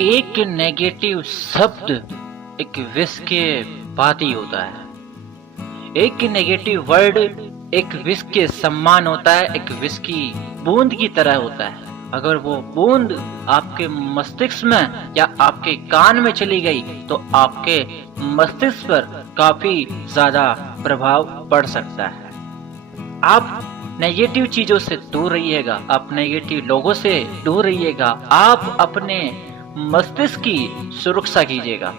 एक नेगेटिव शब्द एक विष के भांति होता है। एक नेगेटिव वर्ड एक विष के समान होता है, एक विष की बूंद की तरह होता है। अगर वो बूंद आपके मस्तिष्क में या आपके कान में चली गई तो आपके मस्तिष्क पर काफी ज्यादा प्रभाव पड़ सकता है। आप नेगेटिव चीजों से दूर रहिएगा, आप नेगेटिव लोगों से दूर रहिएगा, आप अपने मस्तिष्क की सुरक्षा कीजिएगा।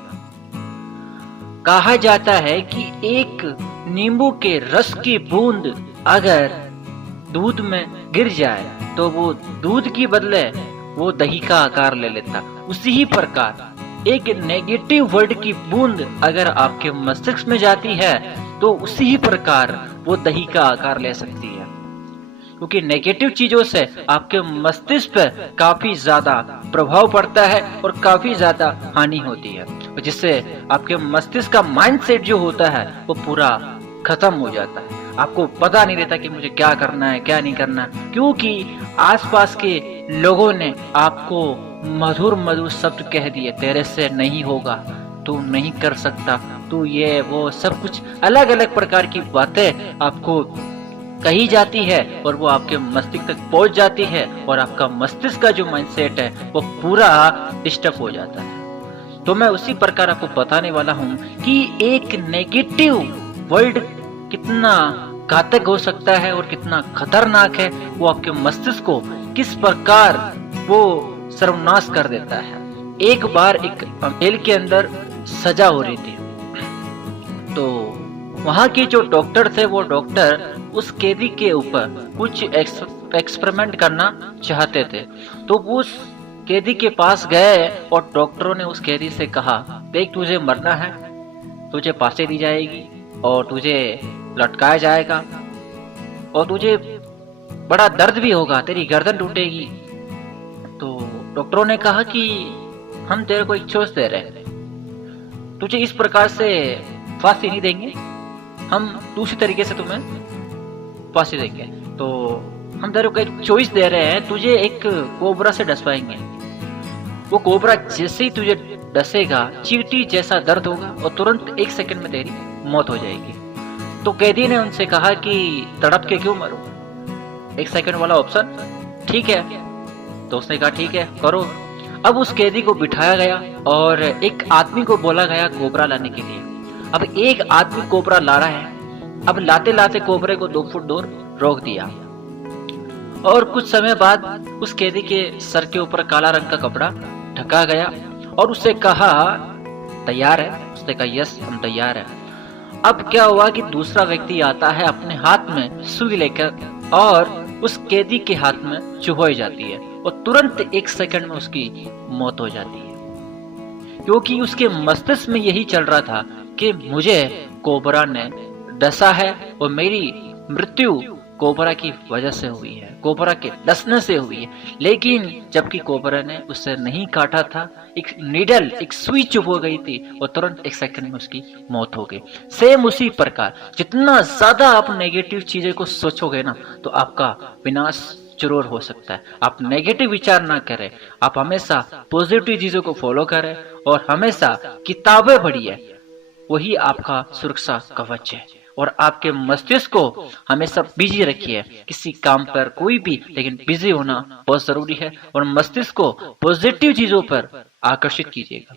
कहा जाता है कि एक नींबू के रस की बूंद अगर दूध में गिर जाए तो वो दूध की बदले वो दही का आकार ले लेता। उसी ही प्रकार एक नेगेटिव वर्ड की बूंद अगर आपके मस्तिष्क में जाती है तो उसी ही प्रकार वो दही का आकार ले सकती है, क्योंकि नेगेटिव चीजों से आपके मस्तिष्क पर काफी ज्यादा प्रभाव पड़ता है और काफी ज्यादा हानि होती है, जिससे आपके मस्तिष्क का माइंडसेट जो होता है वो पूरा खत्म हो जाता है। आपको पता नहीं रहता कि मुझे क्या करना है क्या नहीं करना, क्योंकि आसपास के लोगों ने आपको मधुर मधुर शब्द कह दिए, तेरे से नहीं होगा, तू नहीं कर सकता, तू ये वो सब कुछ अलग अलग प्रकार की बातें आपको कही जाती है और वो आपके मस्तिष्क तक पहुंच जाती है और आपका मस्तिष्क का जो माइंडसेट है वो पूरा डिस्टर्ब हो जाता है। तो मैं उसी प्रकार आपको बताने वाला हूं कि एक नेगेटिव वर्ड कितना घातक हो सकता है और कितना खतरनाक है, वो आपके मस्तिष्क को किस प्रकार वो सर्वनाश कर देता है। एक बार एक जेल के अंदर सजा हो रही थी, तो वहां के जो डॉक्टर थे वो डॉक्टर उस कैदी के ऊपर कुछ एक्सपेरिमेंट करना चाहते थे। तो वो उस कैदी के पास गए और डॉक्टरों ने उस कैदी से कहा, देख तुझे मरना है, तुझे फांसी दी जाएगी और तुझे लटकाया जाएगा और तुझे बड़ा दर्द भी होगा, तेरी गर्दन टूटेगी। तो डॉक्टरों ने कहा कि हम तेरे को एक चॉइस दे रहे हैं, तुझे इस प्रकार से फांसी नहीं देंगे, हम दूसरी तरीके से तुम्हें फांसी देंगे। तो हम तेरे को एक चॉइस दे रहे हैं, तुझे एक कोबरा से डसवाएंगे। वो कोबरा जैसे ही तुझे डसेगा चींटी जैसा दर्द होगा और तुरंत 1 सेकंड में तेरी मौत हो जाएगी। तो कैदी ने उनसे कहा कि तड़प के क्यों मरो, 1 सेकंड वाला ऑप्शन ठीक है। तो उसने कहा ठीक है करो। अब उस कैदी को बिठाया गया और एक आदमी को बोला गया कोबरा लाने के लिए। अब एक आदमी कोबरा ला रहा है, अब लाते लाते कोबरे को 2 फुट दूर रोक दिया और कुछ समय बाद उस कैदी के सर के ऊपर काला रंग का कपड़ा ढका गया और उससे कहा तैयार है। उसने कहा यस हम तैयार हैं। अब क्या हुआ कि दूसरा व्यक्ति आता है अपने हाथ में सुई लेकर और उस कैदी के हाथ में चुभोई जाती है और तुरंत 1 सेकंड में उसकी मौत हो जाती है, क्योंकि उसके मस्तिष्क में यही चल रहा था कि मुझे कोबरा ने डसा है और मेरी मृत्यु कोबरा की वजह से हुई है, कोबरा के डसने से हुई है। लेकिन जबकि कोबरा ने उससे नहीं काटा था, एक नीडल एक सुई चुभ हो गई थी और तुरंत 1 सेकंड में उसकी मौत हो गई। सेम उसी प्रकार जितना ज्यादा आप नेगेटिव चीजें को सोचोगे ना तो आपका विनाश जरूर हो सकता है। आप नेगेटिव विचार ना करें, आप हमेशा पॉजिटिव चीजों को फॉलो करें और हमेशा किताबें पढ़िए, वही आपका सुरक्षा कवच है। और आपके मस्तिष्क को हमेशा बिजी रखिए, किसी काम पर कोई भी, लेकिन बिजी होना बहुत जरूरी है और मस्तिष्क को पॉजिटिव चीजों पर आकर्षित कीजिएगा।